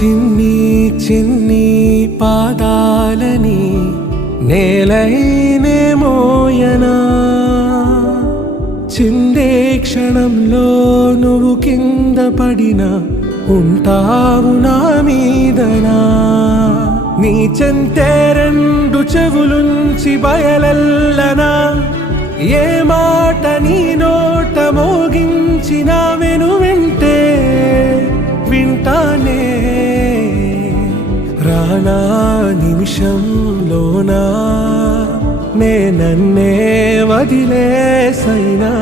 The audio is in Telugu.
చిన్ని చిన్ని పాదాలని నేలైనే మోయనా, చిందే క్షణంలో నువ్వు కింద పడినా ఉంటావు నా మీదనా. నీ చెంతే రెండు చెవులుంచి బయలెల్లనా, ఏ మాట నీ నోట మోగించిన వెను వింటే వింటానే. రానా నిమిషంలోనా నే నన్నే వదిలేసైనా.